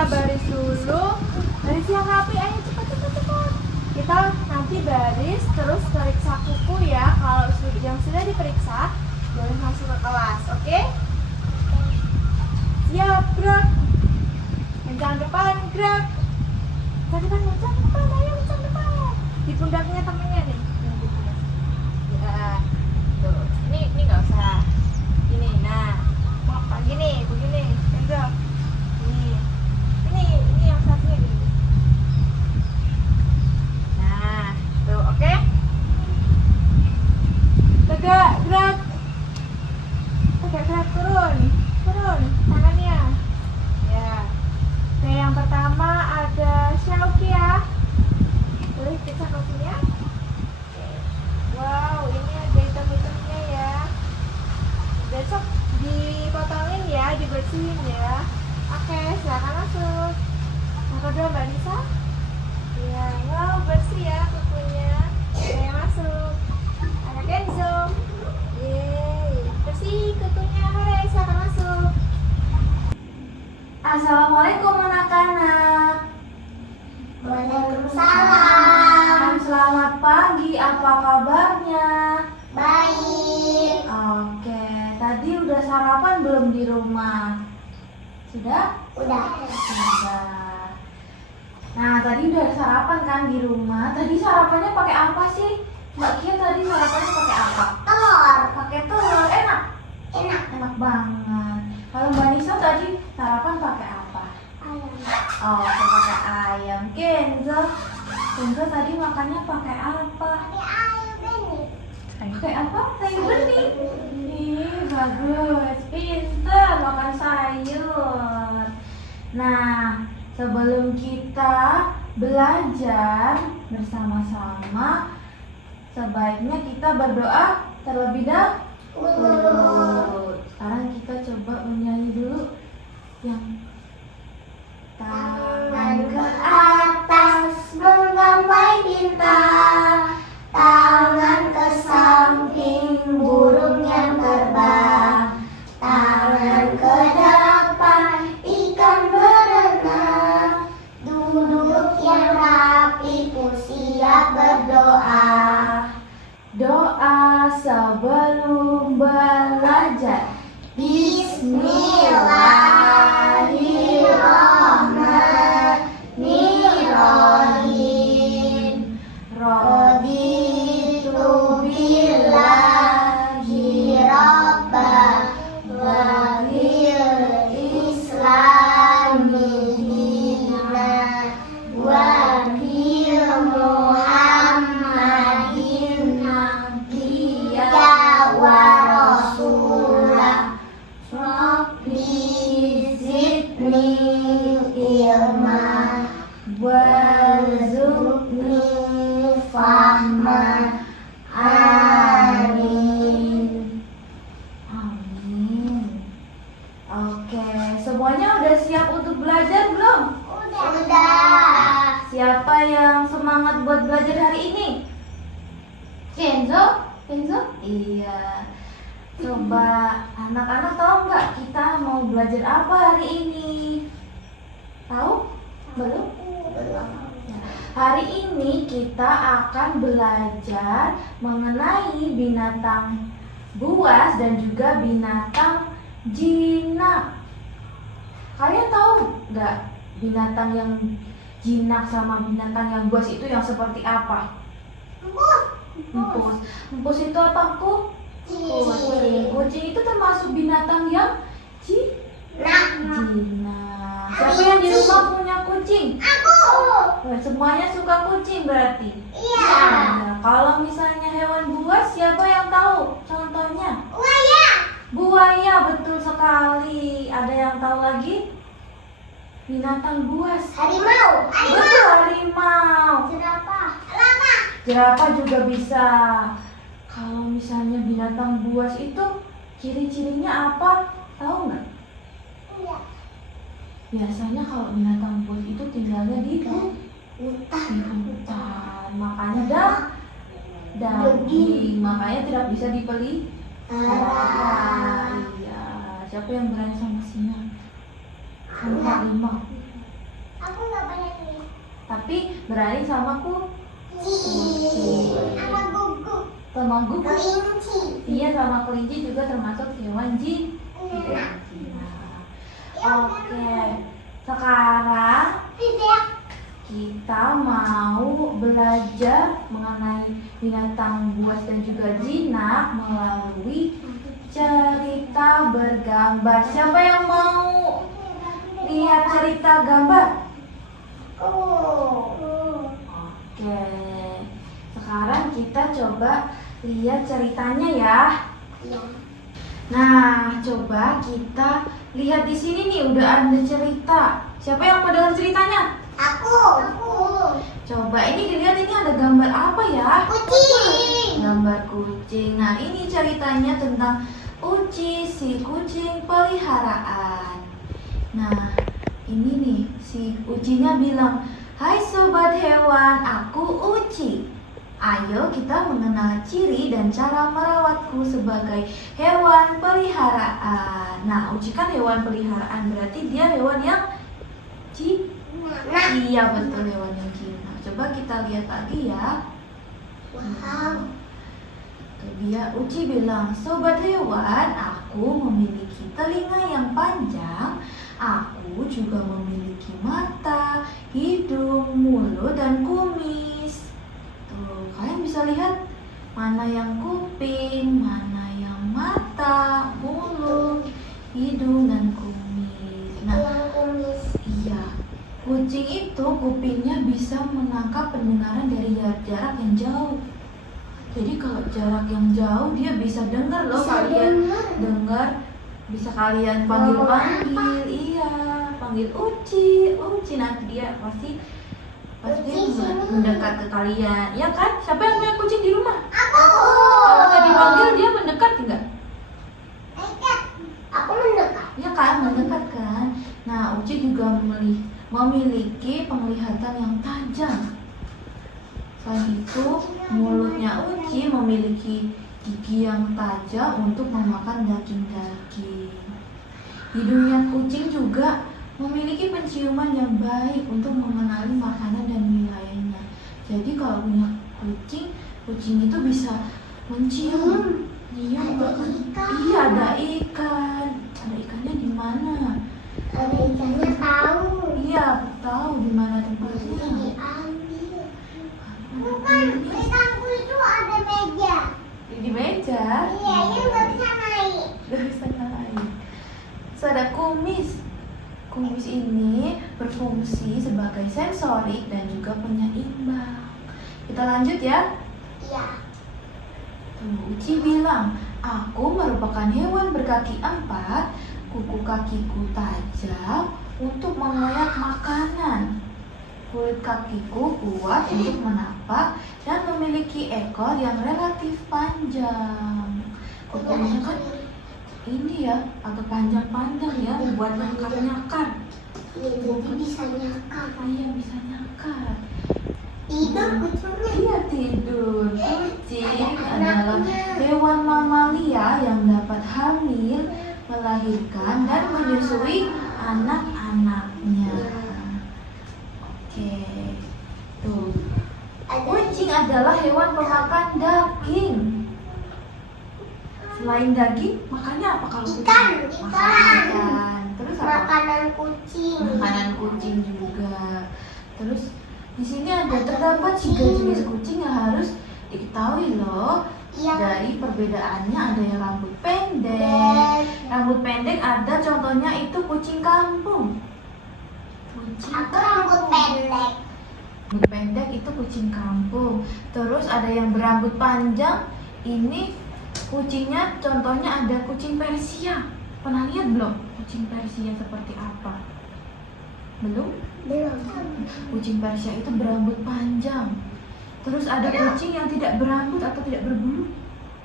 kita baris dulu. Baris yang rapi, ayo cepat. Kita nanti baris terus periksa kuku ya. Kalau yang sudah diperiksa boleh masuk ke kelas, oke? Siap, gerak. Kencang depan, gerak. Kencang depan, ayo kencang depan. Di pundaknya temennya nih. Ya, tuh. Ini nggak usah. Gini, nah, begini. Enggak. Ini yang satunya gini. Nah, tuh, oke? Tegak, gerak. Tegak, turun tangannya. Ya. Oke, yang pertama ada Syauki ya. Boleh periksa kakinya? Wow, ini ada hitam-hitamnya ya. Besok dipotongin ya, dibersihin ya. Oke, silakan masuk. Yang kedua Mbak Nisa. Iya, wow bersih ya kukunya. Oke, masuk. Ada Kenzo. Yeay, bersih kukunya. Hore, silakan masuk. Assalamualaikum anak-anak. Waalaikumsalam. Selamat pagi, apa kabarnya? Baik. Oke, tadi udah sarapan belum di rumah? Sudah? Udah. Sudah. Nah, tadi udah sarapan kan di rumah? Tadi sarapannya pakai apa sih? Mbak Kia tadi sarapannya pakai apa? Telur. Pakai telur, enak? Enak. Enak banget. Kalau Mbak Nisa tadi sarapan pakai apa? Ayam. Oh, pakai ayam. Kenzo tadi makannya pakai apa? Pakai ayam ini. Pakai apa? Sayur bening. Ih, bagus. Pintar makan sayur. Nah, sebelum kita belajar bersama-sama, sebaiknya kita berdoa terlebih dahulu. Sekarang kita coba menyanyi dulu yang Tangan ke atas menggapai bintang, tangan ke samping burung yang terbang, tangan ke depan ikan berenang, duduk yang rapi ku siap berdoa. doa sebelum belajar. Bismillahirrahmanirrahim. Raditu billahi rabban wa bil islami dinan wa bi Muhammadin nabiyya wa rasulah. Rabbi zidni ilma warzuqni fahma. Amin. Amin. Oke, semuanya udah siap untuk belajar belum? Udah. Siapa yang semangat buat belajar hari ini? Kenzo? Iya. Coba anak-anak tahu nggak kita mau belajar apa hari ini? Tahu? Belum? Ya. Hari ini kita akan belajar mengenai binatang buas dan juga binatang jinak. Kalian tahu nggak binatang yang jinak sama binatang yang buas itu yang seperti apa? Empus itu apa, Ku? Kucing itu termasuk binatang yang jinak. Siapa yang di rumah punya kucing? Aku. Semuanya suka kucing berarti? Iya. Nah, kalau misalnya hewan buas, siapa yang tahu? Contohnya? Buaya, betul sekali. Ada yang tahu lagi? Binatang buas. Harimau. Betul, harimau. Jerapah juga bisa. Kalau misalnya binatang buas itu ciri-cirinya apa? Tahu nggak? Iya. Biasanya kalau binatang buas itu tinggalnya di Hutan. hutan. Makanya daging. Makanya tidak bisa dipelihara. Iya. Siapa yang berani sama singa? Sama harimau? Berani sama Kucing. Sama guguk. sama guguk. Kelinci. Iya, sama kelinci juga termasuk hewan jinak. Oke, sekarang Tidak. kita mau belajar mengenai binatang buas dan juga jinak melalui cerita bergambar. Siapa yang mau lihat cerita gambar? Oke, sekarang kita coba lihat ceritanya ya. Iya. Nah, coba kita lihat di sini nih, udah ada cerita. Siapa yang mau dengar ceritanya? Aku. Coba ini dilihat, ini ada gambar apa ya? Kucing. Gambar kucing. Nah, ini ceritanya tentang Uci, si kucing peliharaan. Nah, ini nih, si Ucinya bilang, "Hai sobat hewan, aku Uci. Ayo kita mengenal ciri dan cara merawatku sebagai hewan peliharaan." Nah, Uci kan hewan peliharaan, berarti dia hewan yang Nah. iya, betul, hewan yang jinak. Coba kita lihat lagi ya. Wow. Tuh dia, Uci bilang, "Sobat hewan, aku memiliki telinga yang panjang. Aku juga memiliki mata, hidung, mulut, dan kumis." Tuh, kalian bisa lihat mana yang kuping, mana yang mata, mulut, hidung, dan kumis. Nah, Yang kumis. iya, kucing itu kupingnya bisa menangkap pendengaran dari jarak yang jauh. Jadi kalau jarak yang jauh dia bisa dengar loh, Bisa kalian dengar. dengar, bisa kalian panggil-panggil, iya, panggil Uci, Uci, nanti dia pasti Uci, sini. mendekat ke kalian, ya kan? Siapa yang punya kucing di rumah? Aku. Kalau nggak dipanggil dia mendekat enggak? Aku mendekat. Ya kan, mendekat kan. Nah, Uci juga memiliki penglihatan yang tajam. Selain itu, mulutnya Uci memiliki gigi yang tajam untuk memakan daging-daging. Hidungnya kucing juga memiliki penciuman yang baik untuk mengenali makanan dan wilayahnya. Jadi kalau punya kucing, kucing itu bisa mencium. Iya, Ada makan. ikan. Iya, ada ikan. Ada ikannya di mana? Ada ikannya tahu. Iya, tahu di mana Ini tempatnya. diambil. Bukan, ikanku itu ada meja. Di meja. Iya, yang nggak bisa naik. Gak bisa naik. Terus ada kumis. Kumis ini berfungsi sebagai sensorik dan juga penyeimbang. Kita lanjut ya. Iya. Tuh, Uci bilang, "Aku merupakan hewan berkaki 4. Kuku kakiku tajam untuk mengoyak makanan. Kulit kakiku kuat untuk menapak dan memiliki ekor yang relatif panjang." Kukunya kan ini ya, agak panjang-panjang ya, buat nyakar-nyakar. Iya, jadi bisa nyakar. Iya, bisa nyakar. Tidur kucingnya. Iya, tidur. Kucing adalah hewan mamalia yang dapat hamil, melahirkan, dan menyusui anak-anaknya. Oke. Tuh. Kucing adalah hewan pemakan daging. Selain daging, makannya apa kalau kucing? Ikan, Makan ikan. ikan. Terus apa? Makanan kucing. Makanan kucing juga. Terus di sini terdapat 3 jenis kucing yang harus diketahui loh. Yang Dari perbedaannya ada yang rambut pendek. Rambut pendek ada contohnya itu kucing kampung. Kucing aku rambut pendek. Rambut pendek itu kucing kampung. Terus ada yang berambut panjang. Ini kucingnya contohnya ada kucing Persia. Pernah lihat belum kucing Persia seperti apa? Belum? Belum. Kucing Persia itu berambut panjang. Terus ada kucing yang tidak berambut atau tidak berbulu.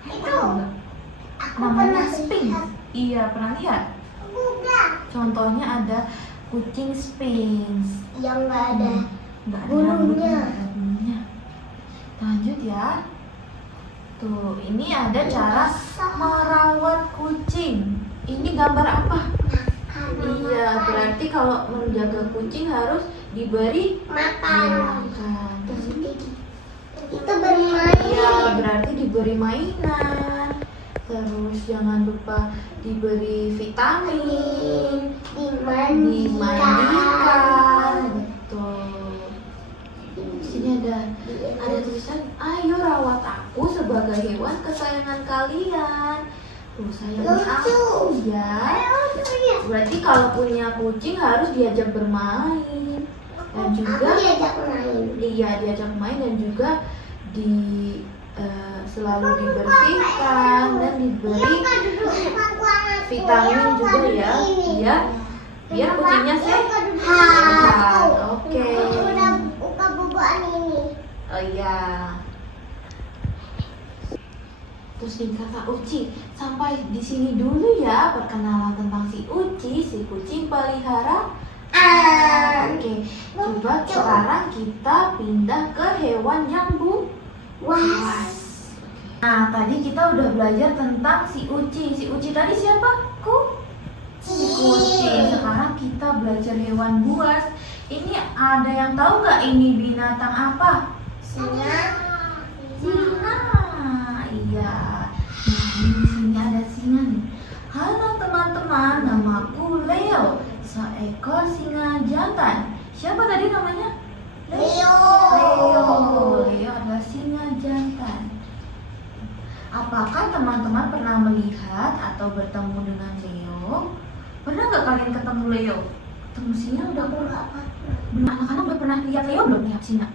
Itu. Tahu nggak? Aku Namanya pernah Sphinx. lihat. Iya, pernah lihat? Enggak. Contohnya ada kucing Sphinx. Yang nggak ada. Nggak ada Bulunya. rambutnya, nggak ada bulunya. Lanjut ya. Tuh, ini ada cara merawat kucing. Ini gambar apa? Makan. Iya, berarti kalau menjaga kucing harus diberi Makan. makan. Terus Itu bermain. iya, berarti diberi mainan. Terus jangan lupa diberi vitamin, dimandikan. Betul. Di sini ada tulisan, ayo rawat aku sebagai hewan kesayangan kalian. Tuh sayangi aku ya. Berarti kalau punya kucing harus diajak bermain dan Aku juga diajak main. iya diajak main dan juga selalu dibersihkan dan diberi vitamin juga ya, biar kucingnya sehat. Oke. Udah buka bubuan ini. Oh iya. Terus nih Kakak Uci, sampai di sini dulu ya perkenalan tentang si Uci, si kucing peliharaan. Oke, coba sekarang kita pindah ke hewan yang buas. Nah, tadi kita udah belajar tentang si Uci. Si Uci tadi siapa? Si kucing. Sekarang kita belajar hewan buas. Ini ada yang tahu nggak ini binatang apa? Singa. Singa. Iya. Nah, di sini ada singa nih. Halo teman-teman, namaku Leo. Seekor singa jantan. Siapa tadi namanya? Leo. Leo adalah singa jantan. Apakah teman-teman pernah melihat atau bertemu dengan Leo? Pernah nggak kalian ketemu Leo? Ketemu singa udah pernah? Belum, anak-anak udah pernah lihat Leo belum lihat singa?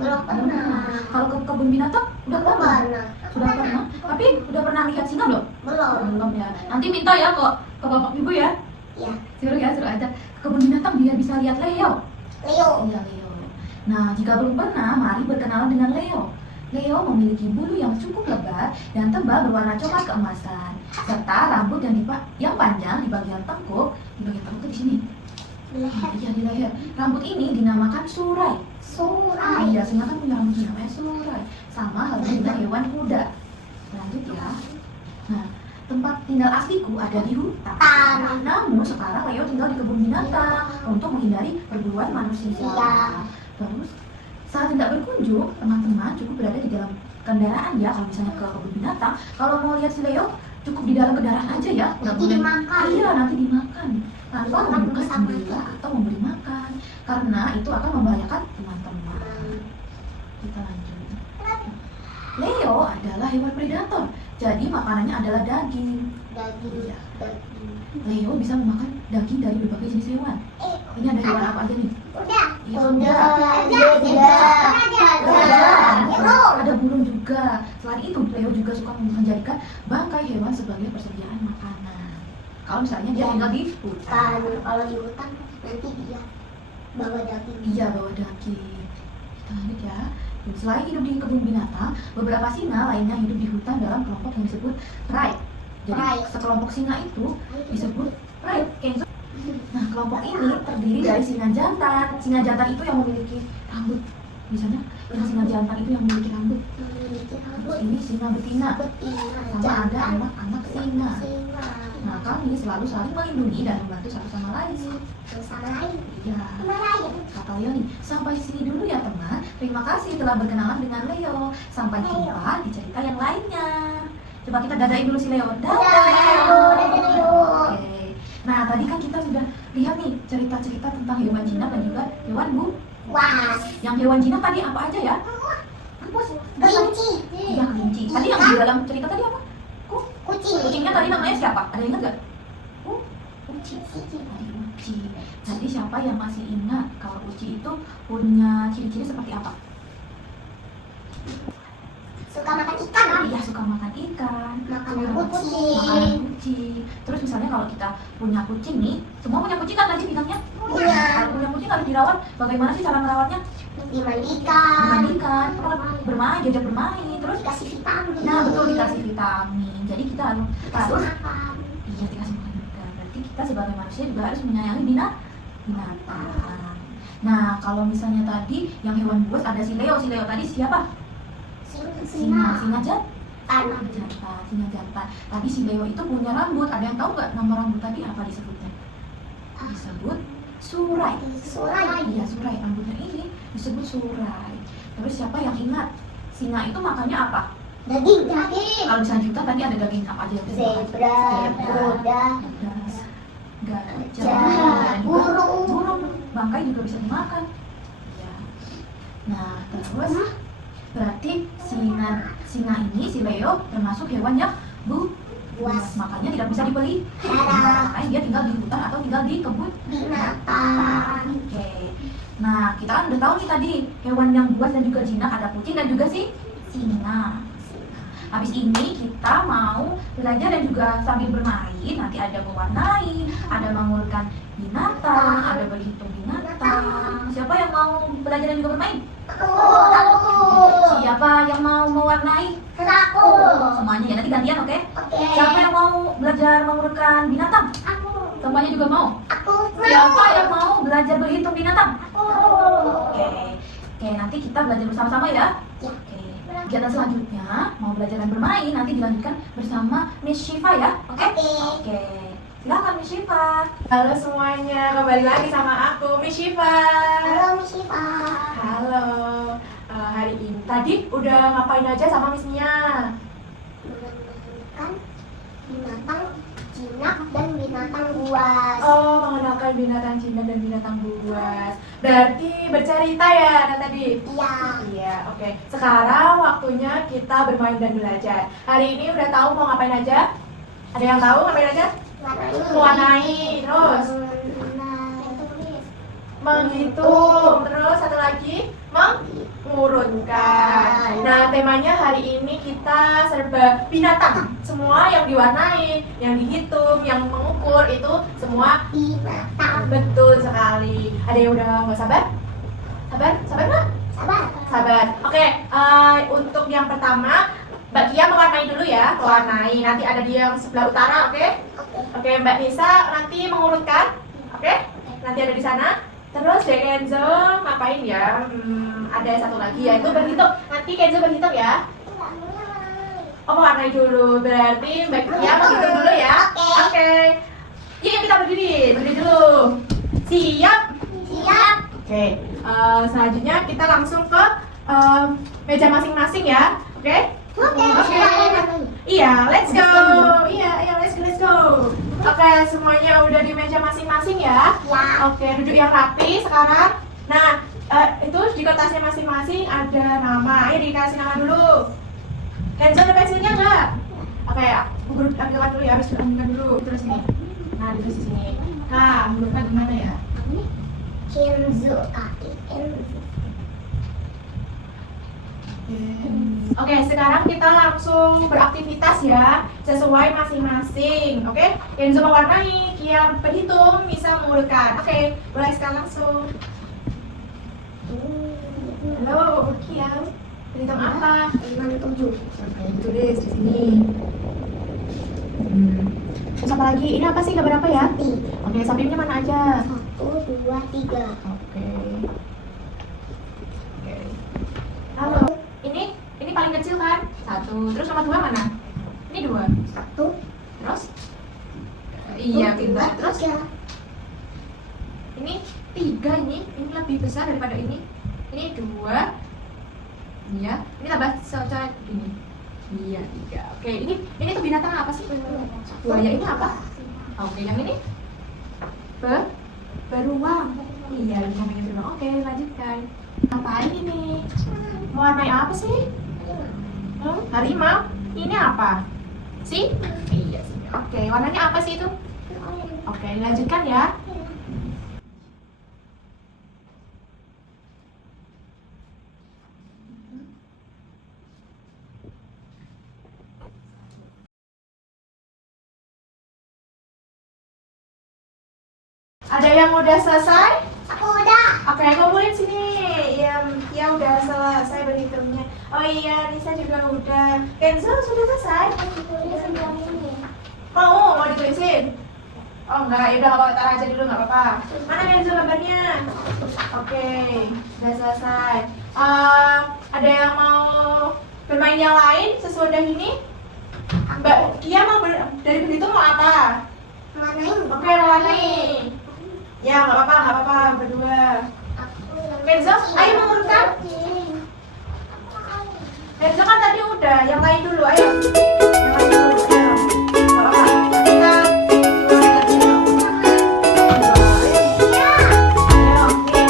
Belum pernah. Kalau ke kebun binatang udah pernah? Pernah. Sudah pernah? Tapi udah pernah lihat singa belum? Belum. Belum ya. Nanti minta ya kok ke bapak ibu ya. Ya. Suruh aja ke kebun binatang biar bisa lihat Leo. Leo. Iya Leo. Nah jika belum pernah, mari berkenalan dengan Leo. Leo memiliki bulu yang cukup lebar dan tebal berwarna coklat keemasan, serta rambut yang panjang di bagian tengkuk. Di bagian tengkuk tuh di sini. Iya di leher. Rambut ini dinamakan surai. Surai. Iya, singa kan punya rambut namanya surai. Sama halnya dengan hewan kuda. Lanjut ya. Nah, tempat tinggal asliku ada di hutan. Namun sekarang Leo tinggal di kebun binatang untuk menghindari perburuan manusia. Iya. Terus saat tidak berkunjung, teman-teman cukup berada di dalam kendaraan ya. Kalau misalnya ke kebun binatang, kalau mau lihat si Leo cukup di dalam kendaraan aja ya. Nanti dimakan. Iya, nanti dimakan. Tanpa membuka jendela atau memberi makan, karena itu akan membahayakan teman-teman. Kita lanjut. Leo adalah hewan predator, jadi makanannya adalah daging. Daging. Iya. Daging. Leo bisa memakan daging dari berbagai jenis hewan. Ini ada hewan apa aja nih? Udah. Iya, ada burung juga. Selain itu, Leo juga suka menjadikan bangkai hewan sebagai persediaan makanan. Kalau misalnya dia tinggal di hutan. Kalau di hutan nanti dia bawa daging. Iya, bawa daging. Kita lanjut ya. Selain hidup di kebun binatang, beberapa singa lainnya hidup di hutan dalam kelompok yang disebut pride. Jadi Pride. sekelompok singa itu disebut pride. Nah, kelompok ini terdiri dari singa jantan. Singa jantan itu yang memiliki rambut. Misalnya, yang singa jantan itu yang memiliki rambut. Terus ini singa betina. Sama ada anak-anak singa. Nah, kami selalu saling melindungi dan membantu satu sama lain. Sama lain. Ya, kata Leo nih, sampai sini dulu ya teman. Terima kasih telah berkenalan dengan Leo. Sampai jumpa di cerita yang lainnya. Coba kita dadain dulu si Leo. Dadah Leo. Oke. Nah, tadi kan kita sudah lihat nih cerita-cerita tentang hewan jinak dan juga hewan Was. Yang hewan jinak tadi apa aja ya? Kelinci. Iya, kelinci. Tadi yang di dalam cerita tadi apa? Kucing. Kucingnya tadi namanya siapa? Ada yang ingat gak? Uci. Tadi Uci. Tadi siapa yang masih ingat kalau Uci itu punya ciri-ciri seperti apa? Suka makan ikan. Iya, suka makan ikan. Makanan Makanan kucing. kucing. Terus misalnya kalau kita punya kucing nih, semua punya kucing kan tadi bilangnya? Iya. Kalau punya kucing harus dirawat. Bagaimana sih cara merawatnya? Dimandikan. Dimandikan, bermain, diajak bermain. Terus Dikasih vitamin. nah betul dikasih vitamin. Jadi kita harus makan. iya dikasih makan juga. Berarti kita sebagai manusia juga harus menyayangi binatang. Nah kalau misalnya tadi yang hewan buas ada si Leo tadi siapa? Singa jantan. Singa jantan. Tadi si Leo itu punya rambut. Ada yang tahu nggak nama rambut tadi apa disebutnya? disebut surai. Surai. Iya, surai. Rambutnya ini disebut surai. Terus siapa yang ingat? Singa itu makannya apa? Daging. Kalau misalnya kita tadi ada daging apa aja yang kita makan? Zebra, kuda, gajah, dan juga burung. Bangkai juga bisa dimakan. Ya. Nah, terus berarti singa ini, si Leo, termasuk hewan yang buas. Makanya tidak bisa dipelihara. Makanya dia tinggal di hutan atau tinggal di kebun binatang. Oke. Nah, kita kan udah tahu nih tadi hewan yang buas dan juga jinak, ada kucing dan juga si singa. Habis ini kita mau belajar dan juga sambil bermain. Nanti ada mewarnai, ada mengurutkan binatang, ada berhitung binatang. Siapa yang mau belajar dan juga bermain? Aku. Siapa yang mau mewarnai? Aku. Semuanya ya, nanti gantian, oke? Oke. Siapa yang mau belajar mengurutkan binatang? Aku. Semuanya juga mau? Aku. Siapa yang mau belajar berhitung binatang? Aku. Oke. Oke, nanti kita belajar bersama-sama ya. Ya. Oke. Kegiatan selanjutnya mau belajar dan bermain nanti dilanjutkan bersama Miss Shiva ya. Oke? Oke. Silakan Miss Shiva. Halo semuanya, kembali lagi sama aku, Miss Shiva. Halo Miss Shiva. Halo. Hari ini tadi udah ngapain aja sama Miss Mia? Mengenalkan binatang jinak dan binatang buas. Oh, mengenalkan binatang jinak dan binatang buas. Berarti bercerita ya tadi? Iya. Iya, oke. Sekarang waktunya kita bermain dan belajar. Hari ini udah tahu mau ngapain aja? Ada yang tahu ngapain aja? Mewarnai, terus menghitung, terus satu lagi mengurutkan. Nah, temanya hari ini kita serba binatang. Semua yang diwarnai, yang dihitung, yang mengukur itu semua Binatang. betul sekali. Ada yang udah nggak sabar? Sabar? Sabar nggak? Sabar. Sabar. Oke, untuk yang pertama Mbak Kia mewarnai dulu ya, mewarnai. Nanti ada di yang sebelah utara, oke? Oke, Mbak Nisa nanti mengurutkan, oke? Nanti ada di sana. Terus Dek Kenzo ngapain ya? Ada satu lagi yaitu berhitung. Nanti Kenzo berhitung ya. Oh, mewarnai dulu. Berarti Mbak Kia menghitung dulu ya. Oke. Yuk kita berdiri dulu. Siap? Siap. Oke. Selanjutnya kita langsung ke meja masing-masing ya. Oke? Oke. Iya, let's go. Iya, let's go. Oke, semuanya udah di meja masing-masing ya. Ya. Oke, duduk yang rapi sekarang. Nah, itu di kertasnya masing-masing ada nama. Ayo dikasih nama dulu. Kenzo ada pensilnya nggak? Oke, guru ambilkan dulu ya, harus ambilkan dulu. Terus nih. Nah, di sini. Nah, menurutkan gimana ya? Kenzo, kaki Kenzo. Oke, sekarang kita langsung beraktivitas ya, sesuai masing-masing. Oke, Kenzo mewarnai, Kia berhitung, bisa mengurutkan. Oke, mulai sekarang langsung. Halo, Kia, berhitung apa? 67. Oke, tulis di sini. Terus apa lagi? Ini apa sih, gambar apa ya? Sapi. Oke, sapinya mana aja? 1, 2, 3. Oke. Oke. Halo. Ini paling kecil kan? 1. Terus nomor 2 mana? Ini 2. 1. Terus? Iya, pintar. Terus? 3. Ini 3 ini lebih besar daripada ini. Ini 2. Iya. Ini tambah secara ini. Iya, 3. Oke, ini tuh binatang apa sih? Buaya ini apa? Oke, yang ini? Beruang. Iya, namanya beruang. Oke, lanjutkan. Ngapain ini? Mewarnai apa sih? Harimau. Ini apa? Sih? Iya sih. Oke, warnanya apa sih itu? Oke, dilanjutkan ya. Ada yang udah selesai? Aku udah. Oke, ngumpulin sini. Ya udah selesai berhitungnya. Oh iya, Nisa juga udah. Kenzo sudah selesai? Mau ditulisin? Oh enggak, ya udah kalau taruh aja dulu nggak apa-apa. Mana Kenzo gambarnya? Oke, udah selesai. Ada yang mau bermain yang lain sesudah ini? Mbak Kia mau dari berhitung mau apa? Manain. Oke, warnai. Ya, nggak apa-apa, berdua. Aku yang Kenzo, ayo mengurutkan. Kenzo kan tadi udah, yang lain dulu, ayo. Yang lain dulu, ayo. Nggak apa-apa. Kita urutkan dulu. Ayo. Ayo, nih.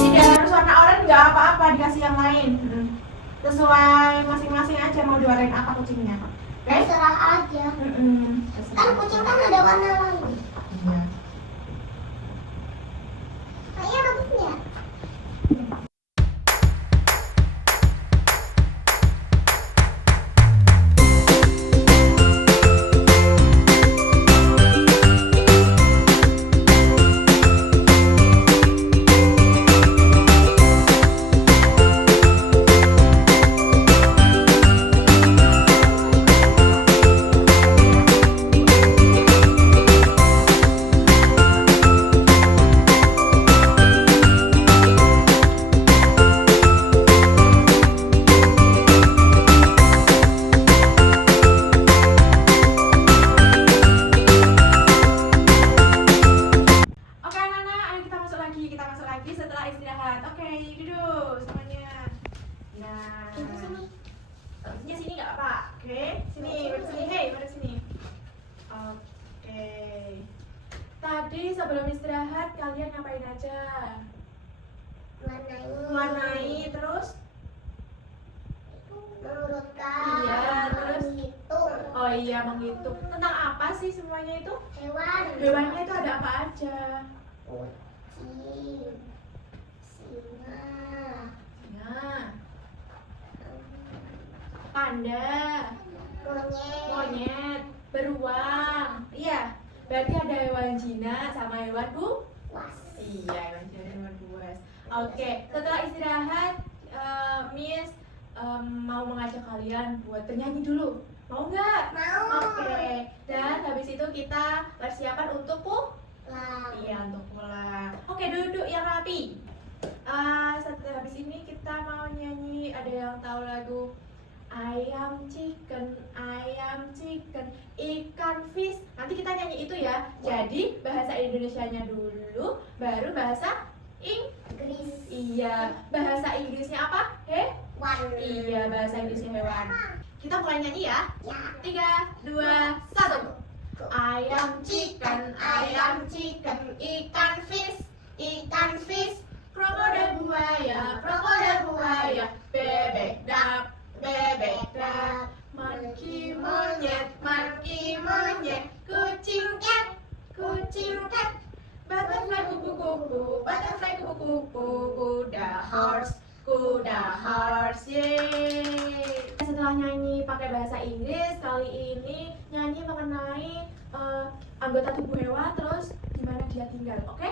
Tidak harus warna oranye, nggak apa-apa, dikasih yang lain. Sesuai masing-masing aja mau diwarnain apa kucingnya. Oke? terserah aja. Kan kucing kan ada warna lain. Iya. Kayak rambutnya. Oke anak-anak, ayo kita masuk lagi setelah istirahat. Oke, duduk semuanya. Nah, taruhnya sini nggak apa? Oke, sini, pada sini, hei, pada sini. Oke. Tadi sebelum istirahat kalian ngapain aja? Warnai, terus? Mengurutkan. Iya, terus? Menghitung Oh iya, menghitung. Tentang apa sih semuanya itu? hewan. Hewannya itu ada apa aja? Kucing, singa, Nah, panda, monyet, monyet, beruang. Iya, berarti ada hewan jinak sama hewan was. Iya, hewan jinak dan hewan buas. Oke, setelah istirahat, Miss mau mengajak kalian buat bernyanyi dulu. Mau nggak? Mau. Oke, dan habis itu kita persiapan untuk Lah. Iya, untuk pulang. Oke, duduk yang rapi. Setelah habis ini kita mau nyanyi. Ada yang tahu lagu ayam chicken, ikan fish. Nanti kita nyanyi itu ya. Jadi bahasa Indonesianya dulu, baru bahasa Inggris. Iya, bahasa Inggrisnya apa? Wan. Iya, bahasa Inggrisnya hewan. Kita mulai nyanyi ya. Ya. 3, 2, 1. Ayam chicken, ikan fish, krokodil buaya, bebek duck, monkey monyet, kucing cat, butterfly kupu-kupu, kuda horse, yeay. Setelah nyanyi pakai bahasa Inggris, kali ini nyanyi mengenai anggota tubuh hewan, terus di mana dia tinggal, oke?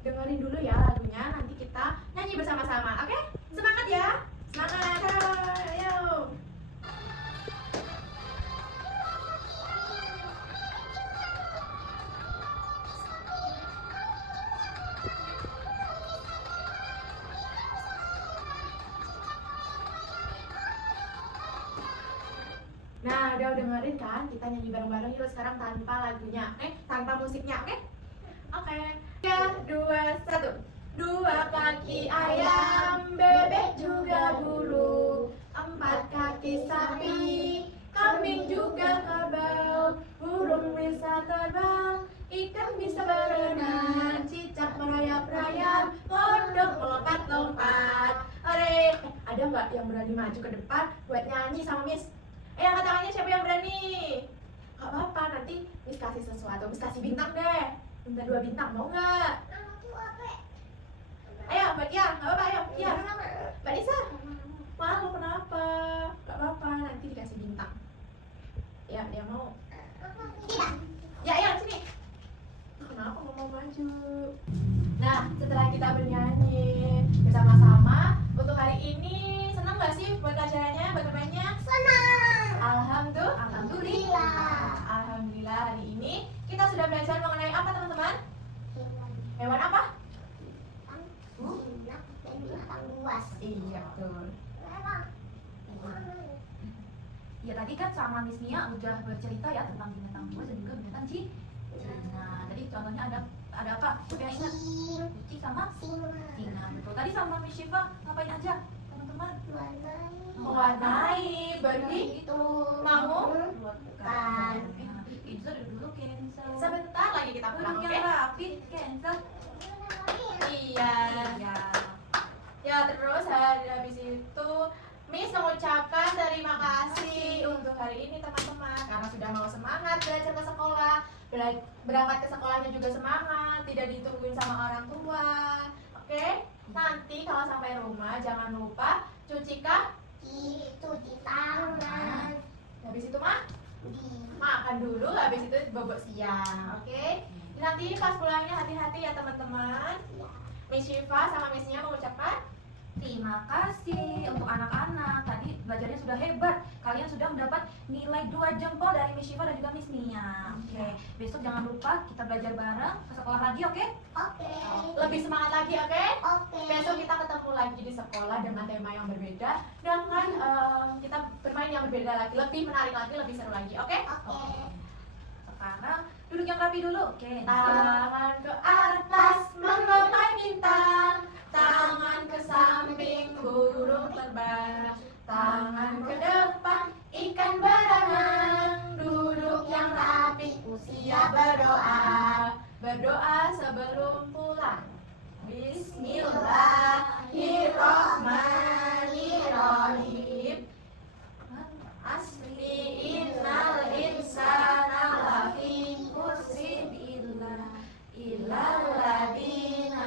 Dengerin dulu ya lagunya, nanti kita nyanyi bersama-sama, oke? Semangat ya! Semangat! Ayo! Nah, udah dengerin kan? Kita nyanyi bareng-bareng yuk sekarang tanpa lagunya, oke? Tanpa musiknya, oke? Oke. 3, 2, 1. 2 kaki ayam, bebek juga burung, 4 kaki sapi, kambing juga kerbau, burung bisa terbang, ikan bisa berenang, cicak merayap-rayap, kodok melompat-lompat. Hore! Ada nggak yang berani maju ke depan buat nyanyi sama Miss? Angkat tangannya, siapa yang berani? Gak apa-apa, nanti Miss kasih sesuatu. Miss kasih bintang deh. Minta 2 bintang, mau nggak? Ayo, Mbak Kia, gak apa-apa, ayo. Kia. Mbak Nisa, malu kenapa? Gak apa-apa, nanti dikasih bintang. Ya, dia mau. Ya, ayo, sini. Kenapa nggak mau maju? Nah, setelah kita bernyanyi bersama-sama, untuk hari ini senang nggak sih buat acaranya, buat bermainnya? Senang. Alhamdulillah. Alhamdulillah hari ini kita sudah belajar mengenai apa teman-teman? Hewan apa? Jinak dan binatang buas. Iya betul. Ya tadi kan sama Miss Nia udah bercerita ya tentang binatang buas dan juga binatang Cina. Tadi contohnya ada apa? Coba yang ingat. Kucing sama singa. Betul. Tadi sama Miss Syifa ngapain aja, teman-teman? Mewarnai, begitu. Mau? Bukan. Kenzo duduk dulu, Kenzo. Sebentar lagi kita pulang, Duduk oke? yang rapi, Kenzo. Iya. Iya. Ya, terus habis itu Miss mengucapkan terima kasih untuk hari ini teman-teman karena sudah mau semangat belajar ke sekolah, berangkat ke sekolahnya juga semangat, tidak ditungguin sama orang tua. Oke? Nanti kalau sampai rumah jangan lupa cuci kaki, Cuci tangan. habis itu makan dulu, habis itu bobok siang. Oke? Nanti pas pulangnya hati-hati ya teman-teman. Miss Syifa sama Miss Nia mengucapkan Terima kasih untuk anak-anak. Tadi belajarnya sudah hebat. Kalian sudah mendapat nilai 2 jempol dari Miss Syifa dan juga Miss Nia. Oke. Besok jangan lupa kita belajar bareng ke sekolah lagi, oke? Oke. lebih semangat lagi, oke? Oke. Besok kita ketemu lagi di sekolah dengan tema yang berbeda, dengan kita bermain yang berbeda lagi, lebih menarik lagi, lebih seru lagi, oke? Oke. Sekarang duduk yang rapi dulu, oke? Tangan ke atas menggapai bintang, tangan ke samping burung terbang, tangan ke depan ikan berenang, duduk yang rapi usia berdoa, berdoa sebelum pulang. Bismillahirrahmanirrahim. Asli innal insana lafi khusrin illal ladina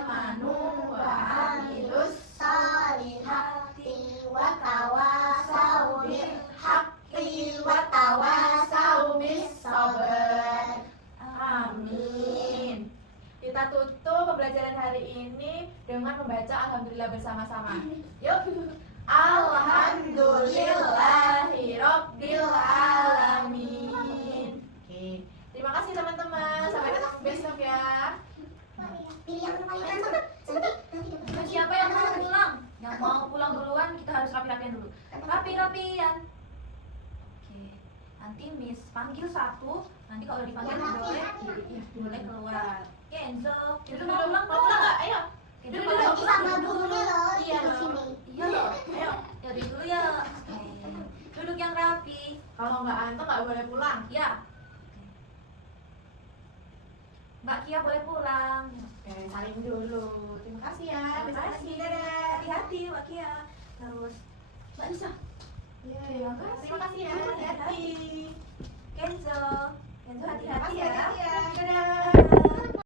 amanu wa amilus Solihati wa tawasau bil haqqi wa tawasau bis sabr. Amin. Kita tutup pembelajaran hari ini dengan membaca Alhamdulillah bersama-sama. Yuk. Alhamdulillahi Rabbil Alamin. Oke. Terima kasih teman-teman. Sampai ketemu besok ya. Pilih yang paling ganteng. Nanti Dan siapa yang mau pulang? Yang mau pulang duluan, kita harus rapi-rapian dulu. Rapi-rapian. Oke. Nanti Miss panggil satu. Nanti kalau dipanggil boleh keluar. Kenzo, Kenzo mau pulang? Mau pulang nggak? Ayo. Kenzo Duduk, mau duduk. Kita sama dulunya loh di Iya. sini. Iya loh. Ayo, dari dulu ya. Oke. Duduk yang rapi. Kalau nggak anteng nggak boleh pulang. Ya. Mbak Kia boleh pulang. Oke, saling dulu. Terima kasih ya. Terima Besok kasih. lagi. Dadah. Hati-hati Mbak Kia. Terus Mbak Nisa. Iya, Terima kasih. Terima kasih ya. Hati-hati. Kenzo. Kenzo Terima hati-hati kasih ya. ya. Dadah.